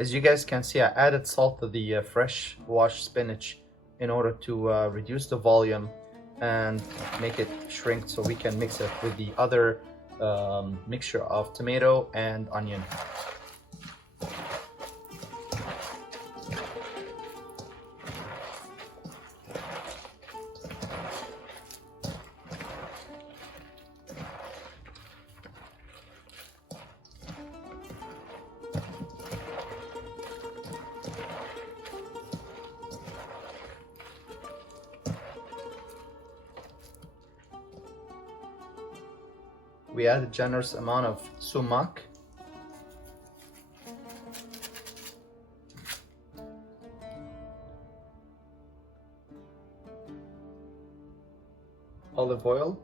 As you guys can see, I added salt to the fresh washed spinach in order to reduce the volume and make it shrink so we can mix it with the other mixture of tomato and onion. We add a generous amount of sumac, olive oil,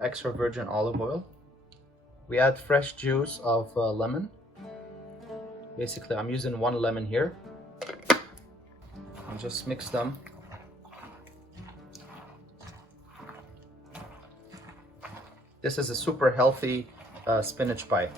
extra virgin olive oil. We add fresh juice of lemon. Basically, I'm using 1 lemon here. And just mix them. This is a super healthy spinach pie.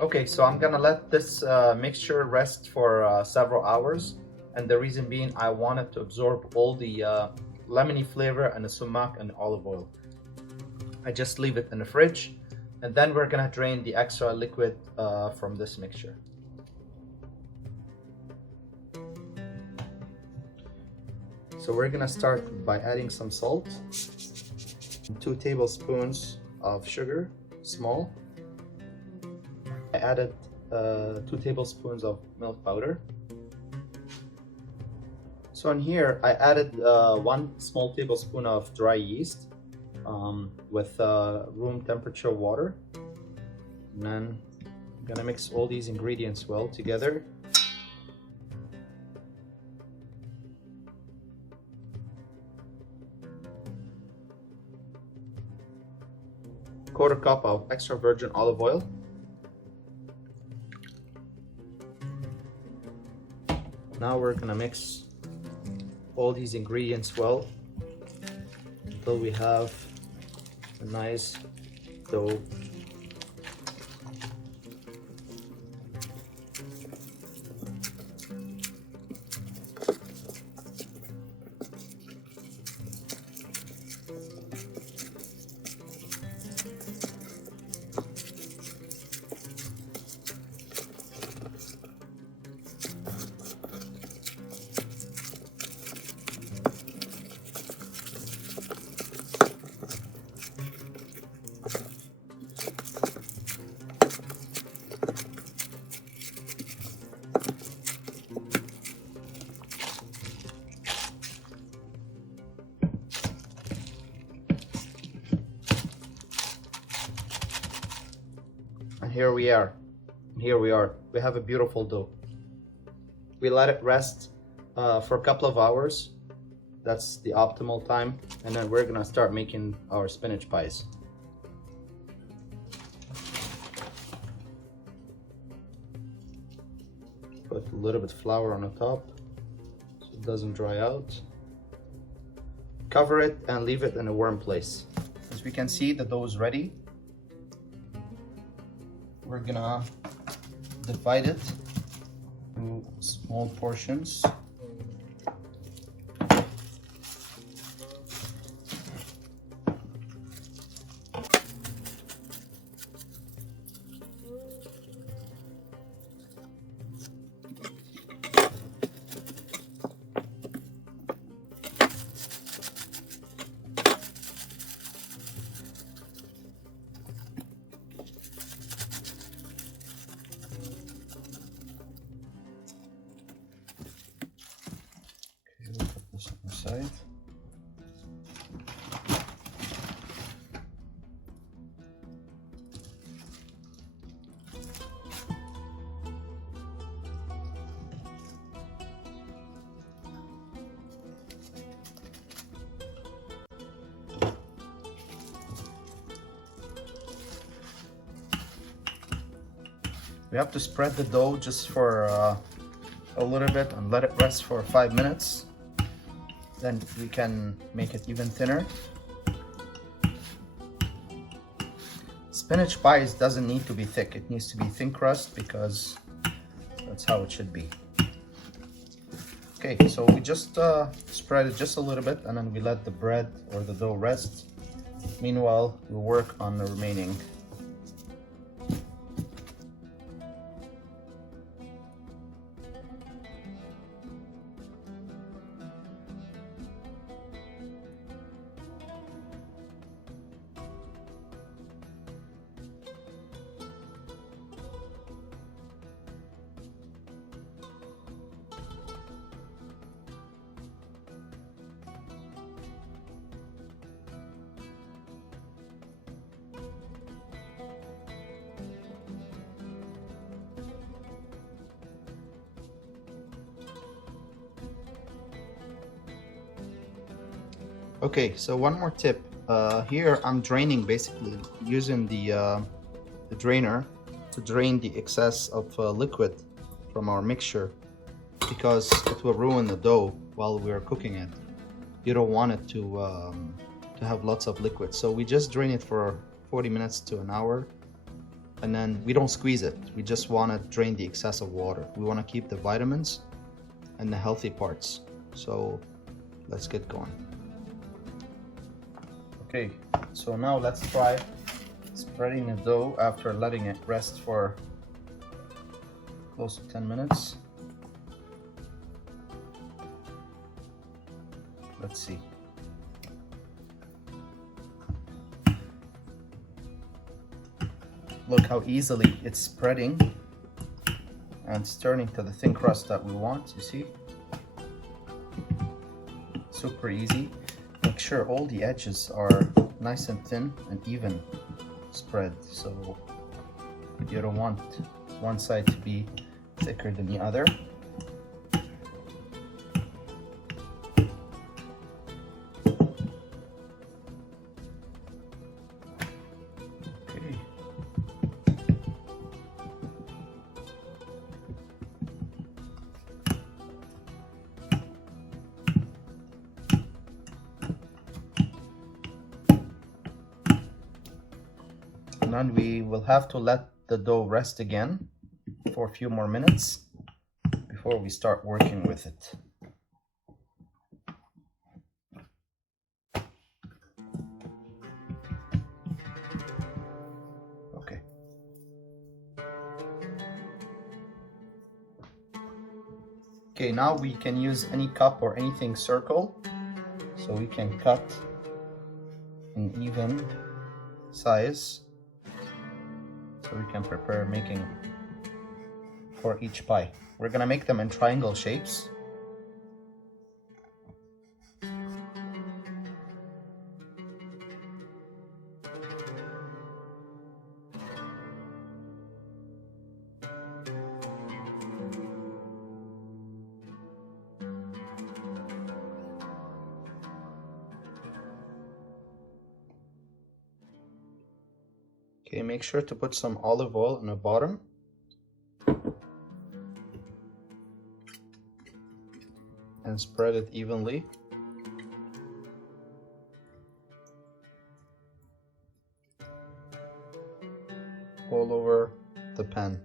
Okay, so I'm gonna let this mixture rest for several hours, and the reason being I want it to absorb all the lemony flavor and the sumac and the olive oil. I just leave it in the fridge, and then we're gonna drain the extra liquid from this mixture. So we're gonna start by adding some salt, 2 tablespoons of sugar, small. I added 2 tablespoons of milk powder. So in here I added 1 small tablespoon of dry yeast with room temperature water, and then I'm gonna mix all these ingredients well together. Quarter cup of extra virgin olive oil. Now we're gonna mix all these ingredients well until we have a nice dough. And here we are. We have a beautiful dough. We let it rest for a couple of hours. That's the optimal time. And then we're gonna start making our spinach pies. Put a little bit of flour on the top so it doesn't dry out. Cover it and leave it in a warm place. As we can see, the dough is ready. We're gonna divide it into small portions. Side. We have to spread the dough just for a little bit and let it rest for 5 minutes. Then we can make it even thinner. Spinach pies doesn't need to be thick. It needs to be thin crust because that's how it should be. Okay, so we just spread it just a little bit and then we let the bread or the dough rest. Meanwhile, we'll work on the remaining. Okay, so one more tip. Here I'm draining, basically using the drainer to drain the excess of liquid from our mixture because it will ruin the dough while we're cooking it. You don't want it to have lots of liquid. So we just drain it for 40 minutes to an hour and then we don't squeeze it. We just want to drain the excessive water. We want to keep the vitamins and the healthy parts. So let's get going. Okay, so now let's try spreading the dough after letting it rest for close to 10 minutes. Let's see. Look how easily it's spreading and it's turning to the thin crust that we want, you see? Super easy. Make sure all the edges are nice and thin and even spread, so you don't want one side to be thicker than the other. And then we will have to let the dough rest again for a few more minutes before we start working with it. Okay. Okay, now we can use any cup or anything circle, so we can cut in even size, so we can prepare making for each pie. We're gonna make them in triangle shapes. Okay, make sure to put some olive oil on the bottom. And spread it evenly. All over the pan.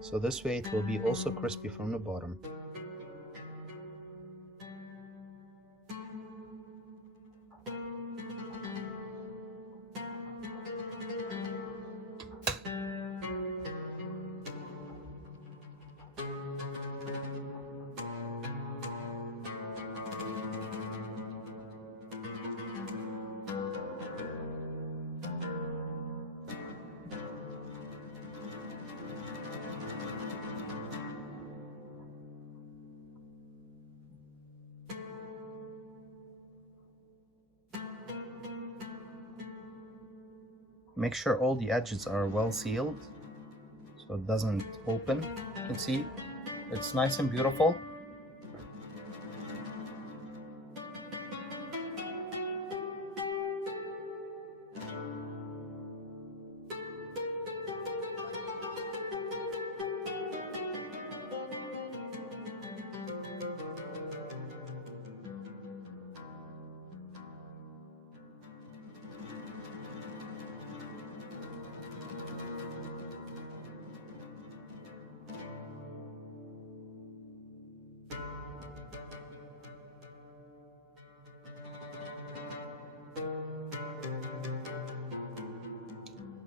So this way it will be also crispy from the bottom. Make sure all the edges are well sealed so it doesn't open. You can see it's nice and beautiful.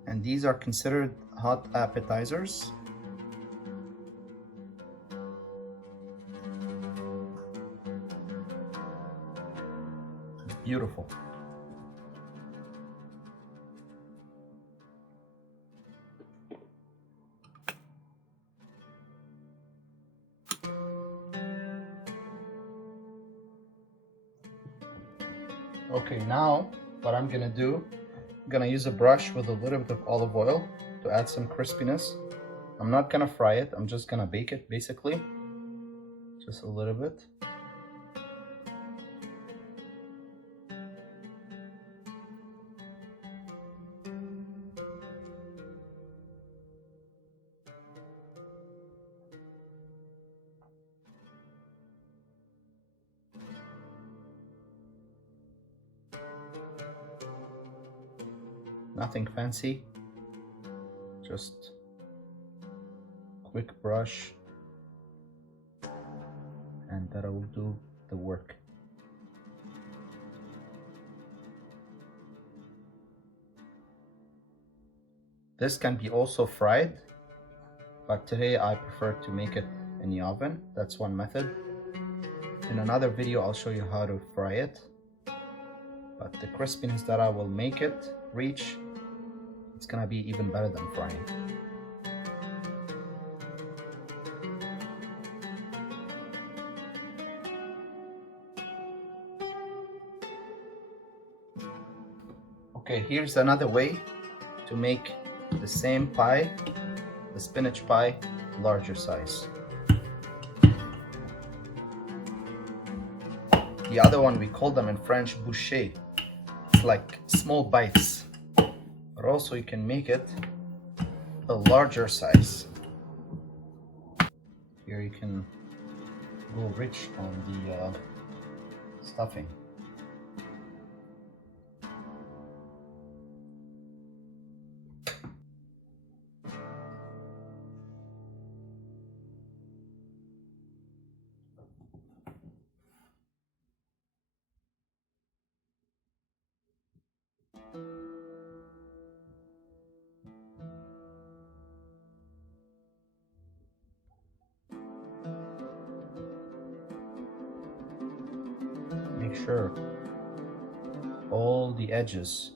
And these are considered hot appetizers. Beautiful. Okay, now what I'm gonna do, I'm gonna use a brush with a little bit of olive oil to add some crispiness. I'm not gonna fry it, I'm just gonna bake it basically, just a little bit. nothing fancy, just quick brush, and that will do the work. This can be also fried, but today I prefer to make it in the oven. That's one method. In another video I'll show you how to fry it, but the crispiness that I will make it reach, it's gonna be even better than frying. Okay, here's another way to make the same pie, the spinach pie, larger size. The other one, we call them in French bouchées. It's like small bites. But also you can make it a larger size. Here you can go rich on the stuffing. Make sure all the edges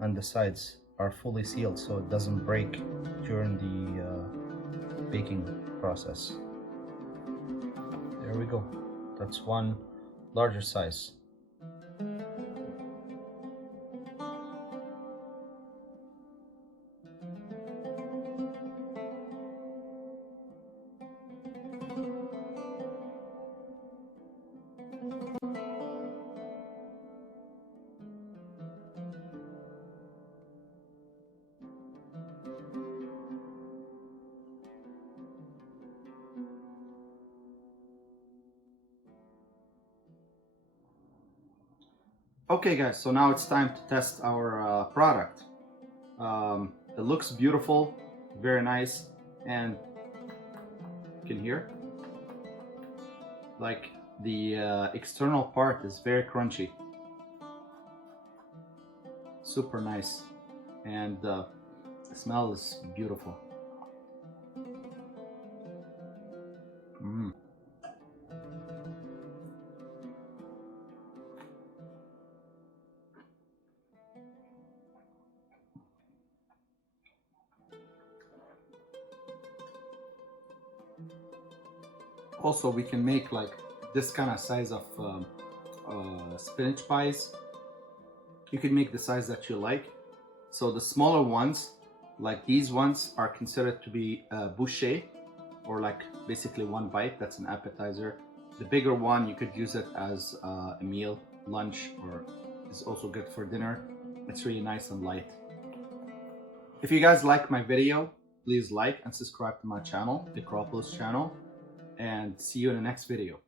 and the sides are fully sealed so it doesn't break during the baking process. There we go. That's one larger size. Okay guys, so now it's time to test our product. It looks beautiful, very nice, and you can hear like the external part is very crunchy, super nice, and the smell is beautiful. Also, we can make like this kind of size of spinach pies. You can make the size that you like. So the smaller ones, like these ones, are considered to be bouchée, or like basically one bite. That's an appetizer. The bigger one, you could use it as a meal, lunch, or is also good for dinner. It's really nice and light. If you guys like my video, please like and subscribe to my channel, the Acropolis channel, and see you in the next video.